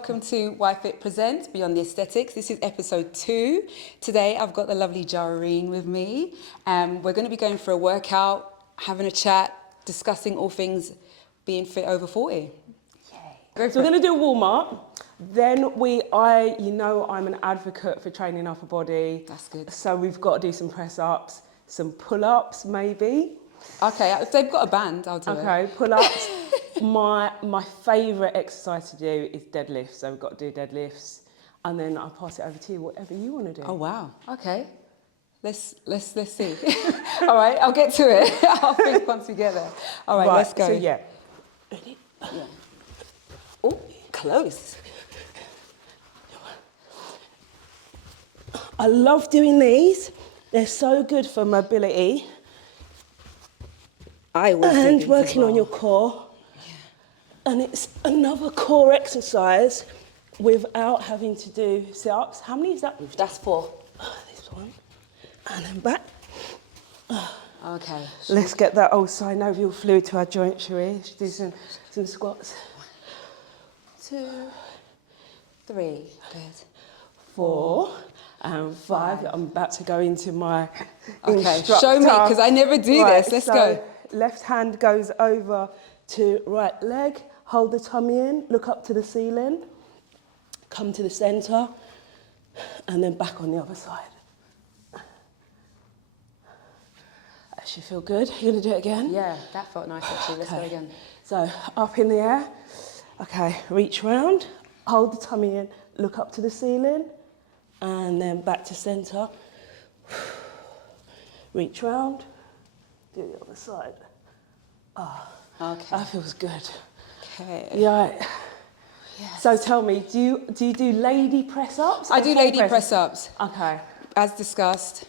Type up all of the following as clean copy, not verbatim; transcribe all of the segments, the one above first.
welcome to Why Fit Presents Beyond the Aesthetics. This is episode 2. Today I've got the lovely Jahreen with me. We're going to be going for a workout, having a chat, discussing all things being fit over 40. So we're going to do a warm up. Then I'm an advocate for training upper body. That's good. So we've got to do some press ups, some pull ups maybe. Okay, if they've got a band, I'll do it. Okay, pull ups. My favourite exercise to do is deadlifts. So we've got to do deadlifts, and then I'll pass it over to you. Whatever you want to do. Oh wow. Okay. Let's see. All right, I'll get to it. I'll think once we get there. All right, let's go. So ready? Yeah. Oh, close. I love doing these. They're so good for mobility. And working on your core. Yeah. And it's another core exercise without having to do sit-ups. How many is that? That's 4. This one. And then back. Okay. Let's get that old synovial fluid to our joint, shall we? Do some squats. 2, 3, good. 4 and 5. I'm about to go into my instructor. Show me, because I never do this. Let's go. Left hand goes over to right leg. Hold the tummy in. Look up to the ceiling. Come to the centre. And then back on the other side. That should feel good. You're going to do it again? Yeah, that felt nice actually. Let's go again. So up in the air. Okay, reach round. Hold the tummy in. Look up to the ceiling. And then back to centre. Reach round. Do the other side. Okay. That feels good. Okay. Yeah. Yes. So tell me, do you do lady press ups? I do lady press ups. Okay. As discussed,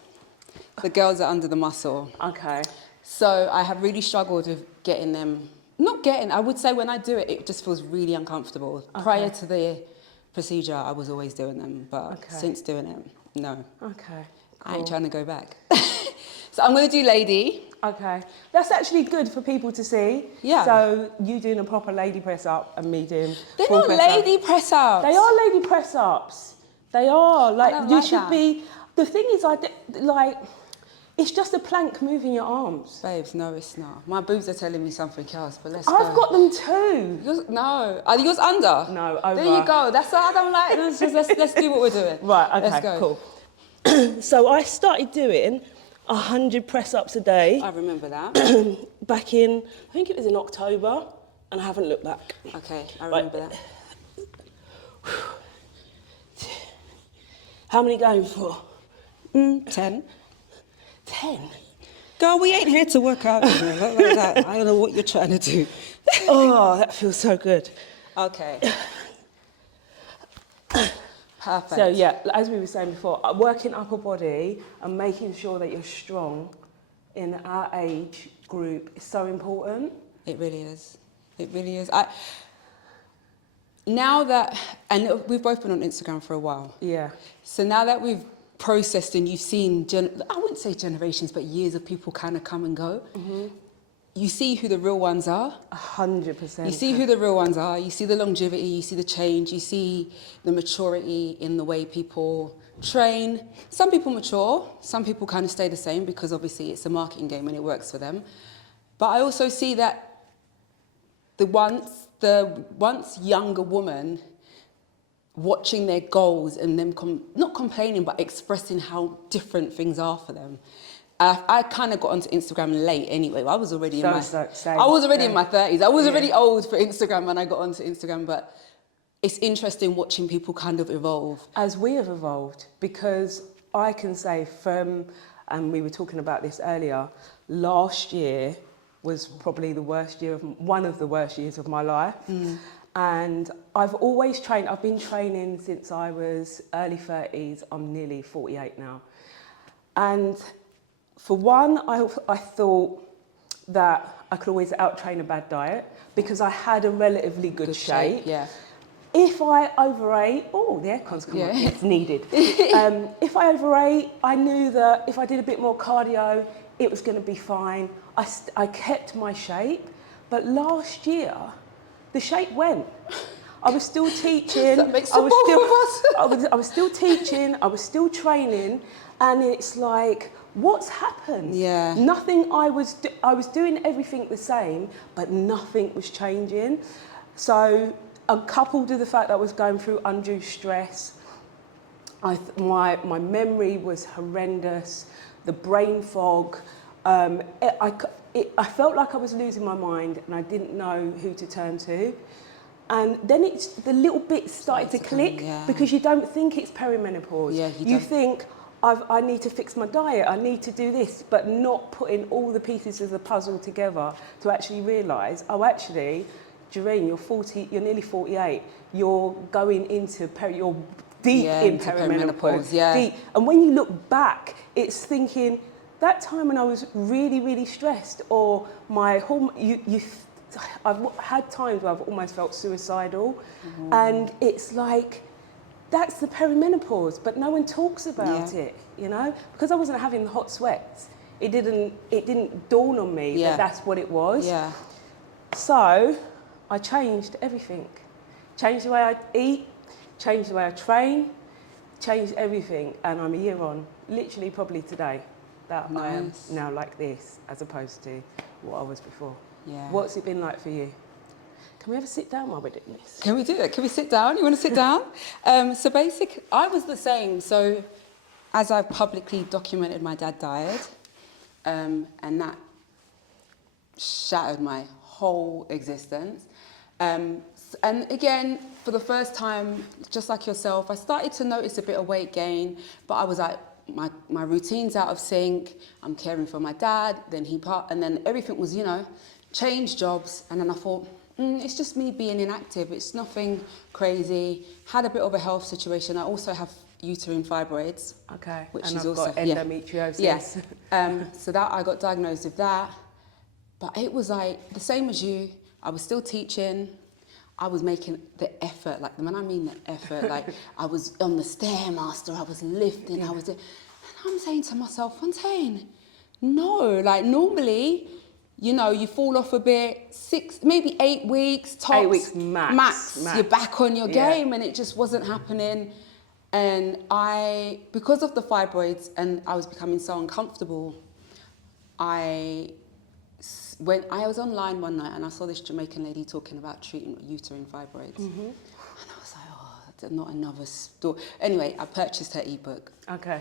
the girls are under the muscle. Okay. So I have really struggled with getting them. I would say when I do it, it just feels really uncomfortable. Okay. Prior to the procedure, I was always doing them, but since doing it, no. Okay. Cool. I ain't trying to go back. So I'm going to do lady. Okay. That's actually good for people to see. Yeah. So you doing a proper lady press up and me doing They're not lady press ups. They are lady press ups. They are. Like, you should be... The thing is, it's just a plank moving your arms. Babes, no, it's not. My boobs are telling me something else, but let's go. I've got them too. No. Are yours under? No, over. There you go. That's what I don't like. Let's do what we're doing. Right, okay, let's go. Cool. So I started doing 100 press-ups a day. I remember that. Back in, I think it was in October, and I haven't looked back. Okay, I remember that. How many going for? 10. 10? Girl, we ain't here to work out. Like that. I don't know what you're trying to do. Oh, that feels so good. Okay. Perfect. So yeah, as we were saying before, working upper body and making sure that you're strong in our age group is so important. It really is. It really is. Now that, and we've both been on Instagram for a while. Yeah. So now that we've processed and you've seen, I wouldn't say generations, but years of people kind of come and go, you see who the real ones are. 100%. You see who the real ones are. You see the longevity, you see the change, you see the maturity in the way people train. Some people mature, some people kind of stay the same because obviously it's a marketing game and it works for them. But I also see that the once younger woman watching their goals and them not complaining but expressing how different things are for them. I kind of got onto Instagram late anyway. I was already in my 30s. I was already old for Instagram when I got onto Instagram, but it's interesting watching people kind of evolve. As we have evolved, because I can say and we were talking about this earlier, last year was probably one of the worst years of my life. And I've always trained. I've been training since I was early 30s. I'm nearly 48 now. And for one, I thought that I could always out-train a bad diet because I had a relatively good shape. Yeah. If I overate, the aircon's come on, it's needed. If I overate, I knew that if I did a bit more cardio, it was going to be fine. I kept my shape, but last year, the shape went. I was still teaching. That makes I was both still, of us. I was still teaching. I was still training, and it's like, what's happened? Yeah. Nothing. I was doing everything the same, but nothing was changing. So, coupled with the fact that I was going through undue stress, my memory was horrendous. The brain fog. I felt like I was losing my mind, and I didn't know who to turn to. And then the little bits started to click, yeah. because you don't think it's perimenopause. Yeah, you think, I need to fix my diet, I need to do this, but not putting all the pieces of the puzzle together to actually realise, oh, actually, Jahreen, you're nearly 48, you're going into you're deep in perimenopause. Yeah. Deep. And when you look back, it's thinking, that time when I was really, really stressed, or my whole, I've had times where I've almost felt suicidal, and it's like, that's the perimenopause, but no one talks about it, you know? Because I wasn't having the hot sweats, it didn't dawn on me that that's what it was. Yeah. So I changed everything. Changed the way I eat, changed the way I train, changed everything, and I'm a year on, literally probably today, that I am now like this, as opposed to what I was before. Yeah. What's it been like for you? Can we ever sit down while we're doing this? Can we do it? Can we sit down? You want to sit down? So basically, I was the same. So as I've publicly documented, my dad died, and that shattered my whole existence. And again, for the first time, just like yourself, I started to notice a bit of weight gain, but I was like, my routine's out of sync. I'm caring for my dad, and then everything was, change jobs. And then I thought, it's just me being inactive. It's nothing crazy. Had a bit of a health situation. I also have uterine fibroids. Okay. Which and is I've also got endometriosis. Yes. So that I got diagnosed with that. But it was like the same as you. I was still teaching. I was making the effort. Like when I mean the effort, like I was on the Stairmaster. I was lifting. I was doing, and I'm saying to myself, Fontaine, no. Like normally, you fall off a bit, 6, maybe 8 weeks, tops. 8 weeks max. You're back on your game, and it just wasn't happening. And because of the fibroids, and I was becoming so uncomfortable, when I was online one night and I saw this Jamaican lady talking about treating uterine fibroids. And I was like, oh, not another story. Anyway, I purchased her ebook. Okay.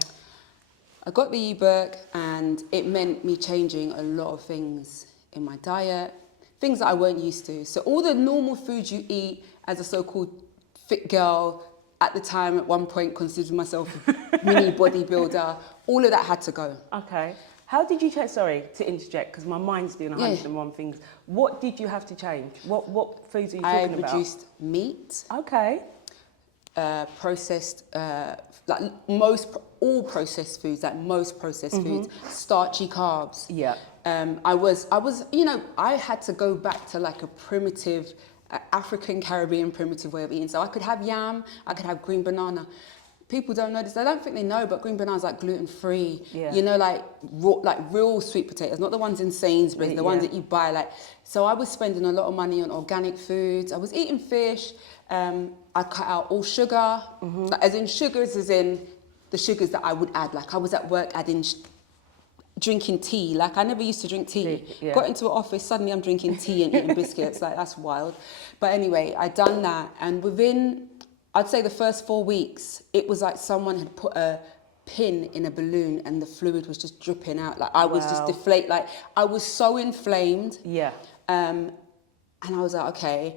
I got the ebook, and it meant me changing a lot of things in my diet, things that I weren't used to. So all the normal foods you eat as a so-called fit girl, at the time, at one point, considered myself a mini bodybuilder, all of that had to go. Okay. How did you change? Sorry to interject, because my mind's doing 101 things. What did you have to change? What foods are you talking about? I reduced meat. Okay. Processed, all processed foods, like most processed foods, starchy carbs. Yeah. I was, I had to go back to like a primitive, African Caribbean primitive way of eating. So I could have yam, I could have green banana. People don't know this. I don't think they know, but green bananas like gluten-free. Yeah. Like real sweet potatoes, not the ones in Sainsbury's, the ones that you buy. So I was spending a lot of money on organic foods. I was eating fish. I cut out all sugar, as in sugars, as in the sugars that I would add. Like I was at work adding, drinking tea. Like I never used to drink tea. Yeah. Got into an office, suddenly I'm drinking tea and eating biscuits. Like that's wild. But anyway, I'd done that, and within, I'd say the first 4 weeks, it was like someone had put a pin in a balloon and the fluid was just dripping out. Like I was just deflated. Like I was so inflamed. Yeah. And I was like, okay.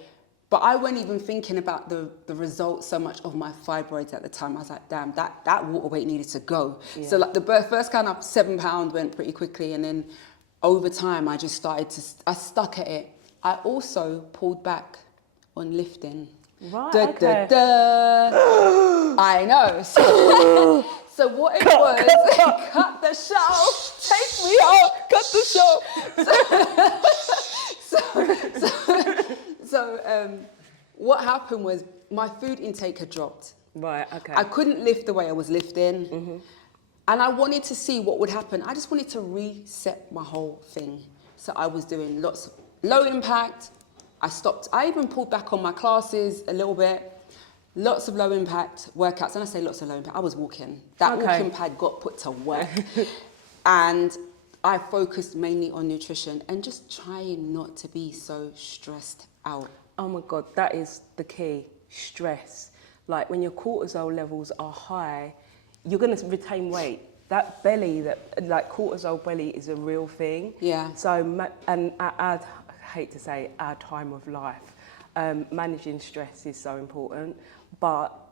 But I wasn't even thinking about the results so much of my fibroids at the time. I was like, damn, that water weight needed to go. Yeah. So like the first kind of 7 pounds went pretty quickly. And then over time, I just I stuck at it. I also pulled back on lifting. Right, okay. I know. So what it was, cut the show, take me out, cut the show. So what happened was my food intake had dropped. Right, okay. I couldn't lift the way I was lifting. And I wanted to see what would happen. I just wanted to reset my whole thing. So I was doing lots of low impact. I stopped. I even pulled back on my classes a little bit. Lots of low impact workouts. And I say lots of low impact, I was walking. That walking pad got put to work. And I focused mainly on nutrition and just trying not to be so stressed out. Oh my God, that is the key, stress. Like when your cortisol levels are high, you're going to retain weight. That belly, like cortisol belly is a real thing. Yeah. So, and I hate to say our time of life, managing stress is so important. But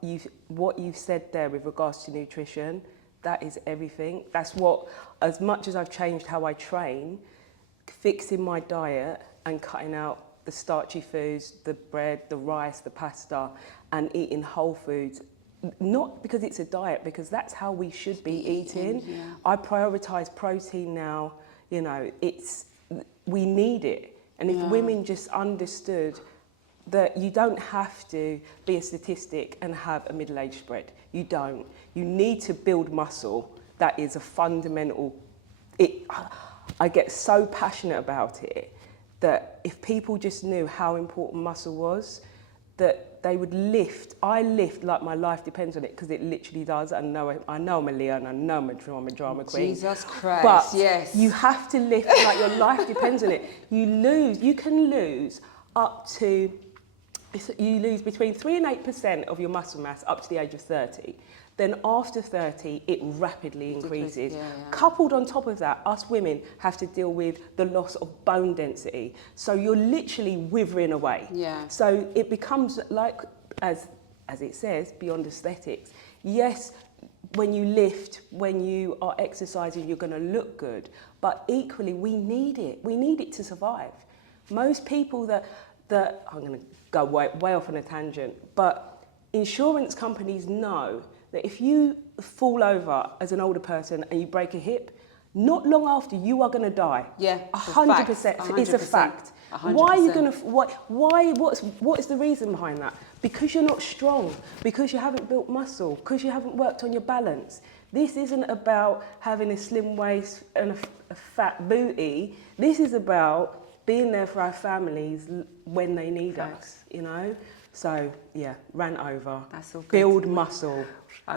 what you've said there with regards to nutrition, that is everything. That's what, as much as I've changed how I train, fixing my diet and cutting out the starchy foods, the bread, the rice, the pasta, and eating whole foods, not because it's a diet, because that's how we should be eating. Yeah. I prioritise protein now, you know, we need it. And if women just understood that you don't have to be a statistic and have a middle-aged spread. You don't. You need to build muscle. That is a fundamental... I get so passionate about it that if people just knew how important muscle was, that they would lift. I lift like my life depends on it, because it literally does. I know I'm a Leo and I know I'm a drama queen. Jesus Christ, but yes. You have to lift like your life depends on it. You can lose up to... You lose between 3 and 8% of your muscle mass up to the age of 30. Then after 30, it rapidly increases. Yeah. Coupled on top of that, us women have to deal with the loss of bone density. So you're literally withering away. Yeah. So it becomes like, as it says, beyond aesthetics. Yes, when you lift, when you are exercising, you're going to look good. But equally, we need it. We need it to survive. Most people that I'm going to go way off on a tangent, but insurance companies know that if you fall over as an older person and you break a hip, not long after you are going to die. Yeah, 100%. It's a fact. 100%. Why are you going to? Why? What is the reason behind that? Because you're not strong. Because you haven't built muscle. Because you haven't worked on your balance. This isn't about having a slim waist and a fat booty. This is about being there for our families when they need us, you know? So, yeah, rant over. That's all good. Build muscle.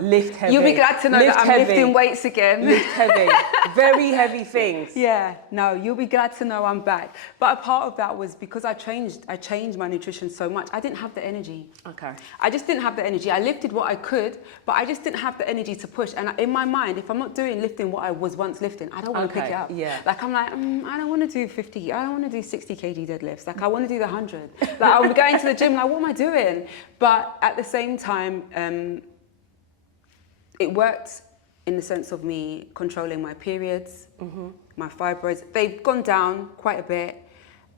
Lift heavy. You'll be glad to know Lift that I'm heavy. lifting weights again. Lift heavy. Very heavy things. Yeah, no, you'll be glad to know I'm back. But a part of that was because I changed my nutrition so much. I didn't have the energy. Okay. I just didn't have the energy. I lifted what I could, but I just didn't have the energy to push. And in my mind, if I'm not lifting what I was once lifting, I don't want to pick it up. Yeah. Like I'm like, I don't want to do 50. I don't want to do 60 kg deadlifts. Like I want to do the 100. Like I'll be going to the gym. Like what am I doing? But at the same time, it worked in the sense of me controlling my periods, my fibroids. They've gone down quite a bit,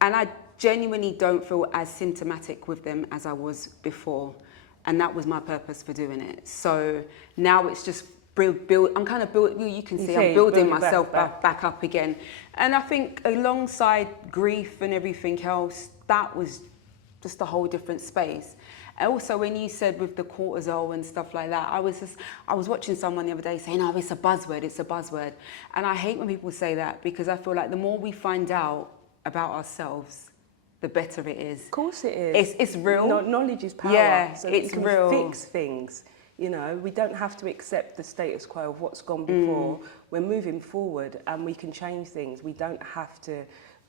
and I genuinely don't feel as symptomatic with them as I was before, and that was my purpose for doing it. So now it's just I'm kind of you can see I'm building myself back up again. And I think alongside grief and everything else, that was just a whole different space. And also when you said with the cortisol and stuff like that, I was watching someone the other day saying, oh, it's a buzzword. And I hate when people say that, because I feel like the more we find out about ourselves, the better it is. Of course it is. It's real. Knowledge is power. Yeah, so it's you can real. Fix things. You know, we don't have to accept the status quo of what's gone before. We're moving forward and we can change things. We don't have to,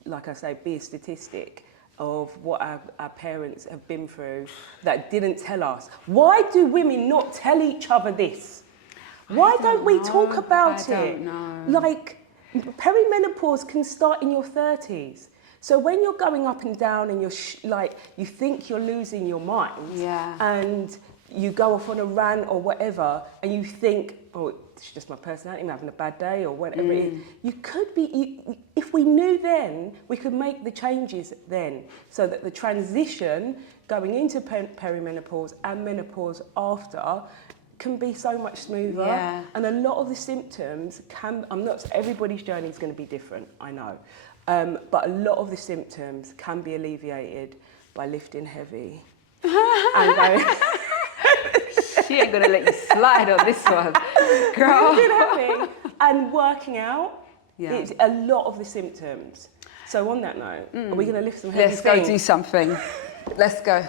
like I say, be a statistic of what our parents have been through that didn't tell us. Why do women not tell each other this? Why don't we talk about it? I don't know. Like, perimenopause can start in your 30s. So when you're going up and down and you're you think you're losing your mind, and you go off on a rant or whatever, and you think, oh, it's just my personality, I'm having a bad day or whatever it is. You could be, if we knew then, we could make the changes then, so that the transition going into perimenopause and menopause after can be so much smoother. Yeah. And a lot of the symptoms everybody's journey is going to be different, I know. But a lot of the symptoms can be alleviated by lifting heavy. And going... She ain't gonna let you slide on this one, girl. Lifting heavy and working out. It's a lot of the symptoms. So on that note, are we going to lift some heavy Let's go things? do something. Let's go.